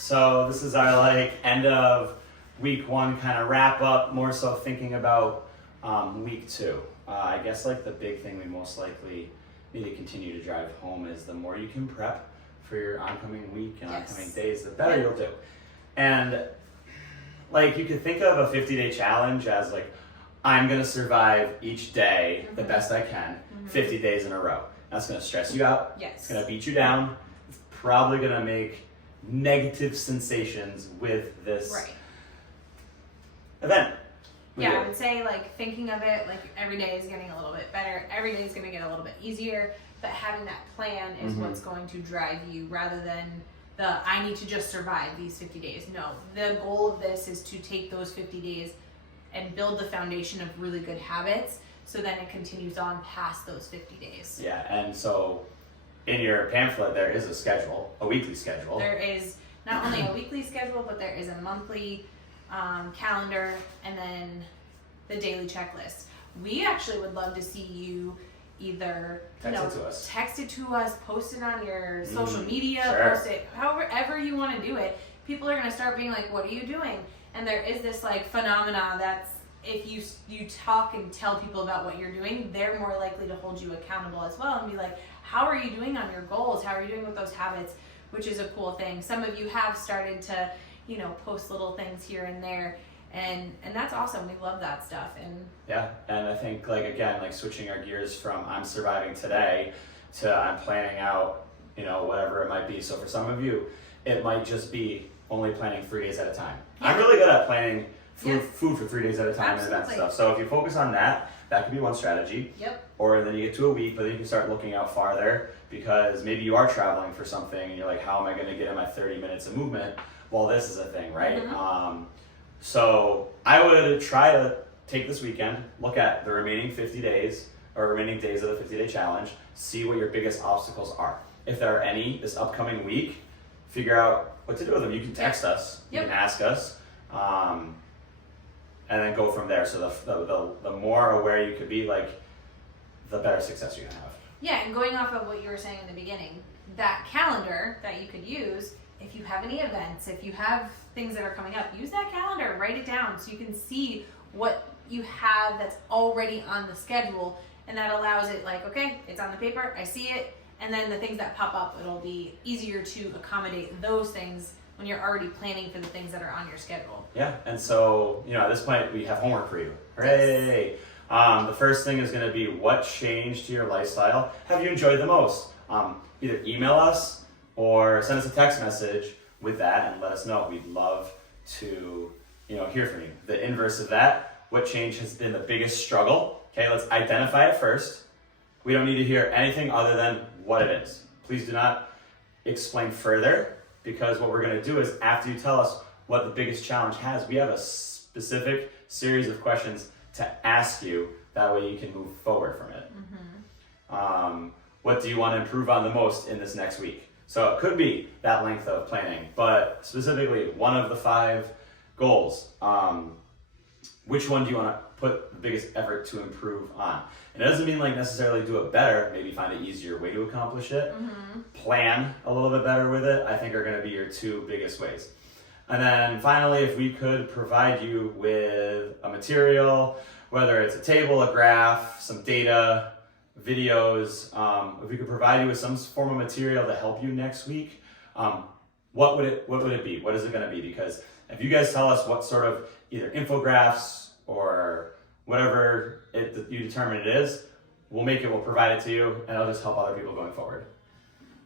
So this is our end of week one kind of wrap up, more so thinking about week two. I guess the big thing we most likely need to continue to drive home is the more you can prep for your oncoming week and oncoming days, the better you'll do. And you could think of a 50-day challenge as I'm gonna survive each day the best I can, 50 days in a row. That's gonna stress you out. Yes. It's gonna beat you down. It's probably gonna make negative sensations with this event. I would say thinking of it every day is getting a little bit better. Every day is going to get a little bit easier, but having that plan is what's going to drive you rather than I need to just survive these 50 days. No, the goal of this is to take those 50 days and build the foundation of really good habits so then it continues on past those 50 days. Yeah, and so in your pamphlet there is a schedule, a weekly schedule. There is not only a weekly schedule, but there is a monthly calendar, and then the daily checklist. We actually would love to see you either text it to us, post it on your social media, post it however you want to do it. People are going to start being what are you doing? And there is this phenomena that's if you talk and tell people about what you're doing, they're more likely to hold you accountable as well and be how are you doing on your goals? How are you doing with those habits? Which is a cool thing. Some of you have started to post little things here and there, and that's awesome. We love that stuff. And I think again, switching our gears from I'm surviving today to I'm planning out, whatever it might be. So for some of you, it might just be only planning 3 days at a time. Yeah. I'm really good at planning food for 3 days at a time. Absolutely. And that stuff. So if you focus on that could be one strategy. Yep. Or then you get to a week, but then you can start looking out farther because maybe you are traveling for something and you're how am I going to get in my 30 minutes of movement? Well, this is a thing, right? So I would try to take this weekend, look at the remaining 50 days or remaining days of the 50-day challenge, see what your biggest obstacles are. If there are any this upcoming week, figure out what to do with them. You can text us, you can ask us, and then go from there. So the more aware you could be, the better success you're gonna have. Yeah, and going off of what you were saying in the beginning, that calendar that you could use, if you have any events, if you have things that are coming up, use that calendar, write it down so you can see what you have that's already on the schedule, and that allows it okay, it's on the paper, I see it, and then the things that pop up, it'll be easier to accommodate those things when you're already planning for the things that are on your schedule. Yeah, and so, at this point, we have homework for you. Hooray! The first thing is going to be what changed to your lifestyle have you enjoyed the most? Either email us or send us a text message with that and let us know. We'd love to, hear from you. The inverse of that, what change has been the biggest struggle? Okay, let's identify it first. We don't need to hear anything other than what it is. Please do not explain further, because what we're going to do is after you tell us what the biggest challenge has, we have a specific series of questions to ask you. That way you can move forward from it. What do you want to improve on the most in this next week? So it could be that length of planning, but specifically one of the 5 goals. Which one do you want to put the biggest effort to improve on? And it doesn't mean necessarily do it better, maybe find an easier way to accomplish it. Plan a little bit better with it, I think are going to be your 2 biggest ways. And then finally, if we could provide you with a material, whether it's a table, a graph, some data, videos, if we could provide you with some form of material to help you next week, what would it be? What is it going to be? Because if you guys tell us what sort of either infographics or whatever you determine it is, we'll provide it to you, and it'll just help other people going forward.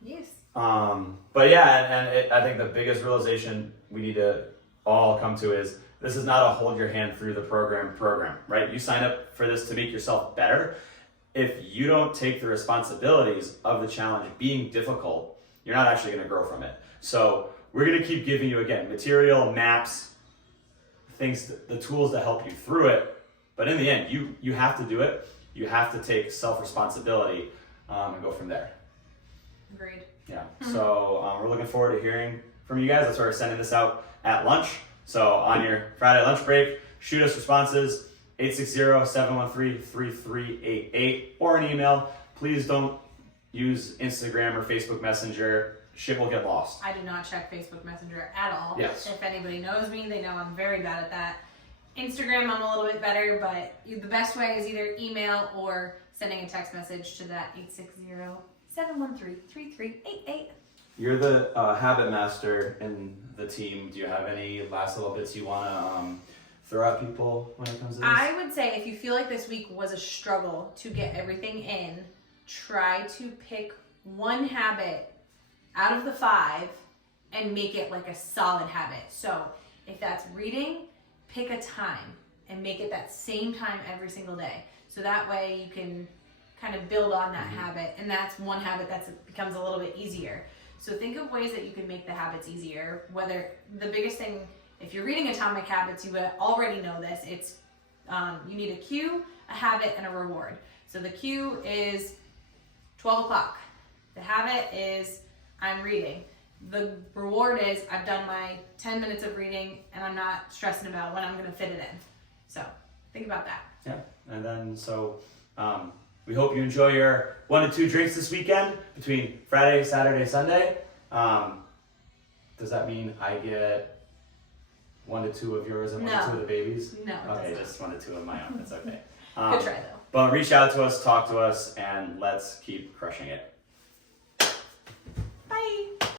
Yes. But I think the biggest realization we need to all come to is this is not a hold your hand through the program, right? You sign up for this to make yourself better. If you don't take the responsibilities of the challenge being difficult, you're not actually going to grow from it. So we're going to keep giving you, again, material, maps, things, the tools to help you through it. But in the end, you have to do it. You have to take self-responsibility and go from there. Agreed. Yeah. So we're looking forward to hearing from you guys. That's why we're sending this out at lunch. So on your Friday lunch break, shoot us responses. 860-713-3388 or an email. Please don't use Instagram or Facebook Messenger. shit will get lost. I do not check Facebook Messenger at all. Yes. If anybody knows me, they know I'm very bad at that. Instagram, I'm a little bit better, but the best way is either email or sending a text message to that 860-713-3388. You're the habit master in the team. Do you have any last little bits you want to throw at people when it comes to this? I would say if you feel like this week was a struggle to get everything in, try to pick one habit out of the 5 and make it like a solid habit. So if that's reading, pick a time and make it that same time every single day. So that way you can kind of build on that habit, and that's one habit that becomes a little bit easier. So think of ways that you can make the habits easier. Whether the biggest thing, if you're reading Atomic Habits, you already know this. It's you need a cue, a habit, and a reward. So the cue is 12 o'clock. The habit is I'm reading. The reward is I've done my 10 minutes of reading and I'm not stressing about when I'm going to fit it in. So think about that. Yeah, and then we hope you enjoy your 1 to 2 drinks this weekend between Friday, Saturday, Sunday. Does that mean I get 1 to 2 of yours and 1 to 2 of the babies? No. Okay, just 1 to 2 of my own. That's okay. Good try though. But reach out to us, talk to us, and let's keep crushing it.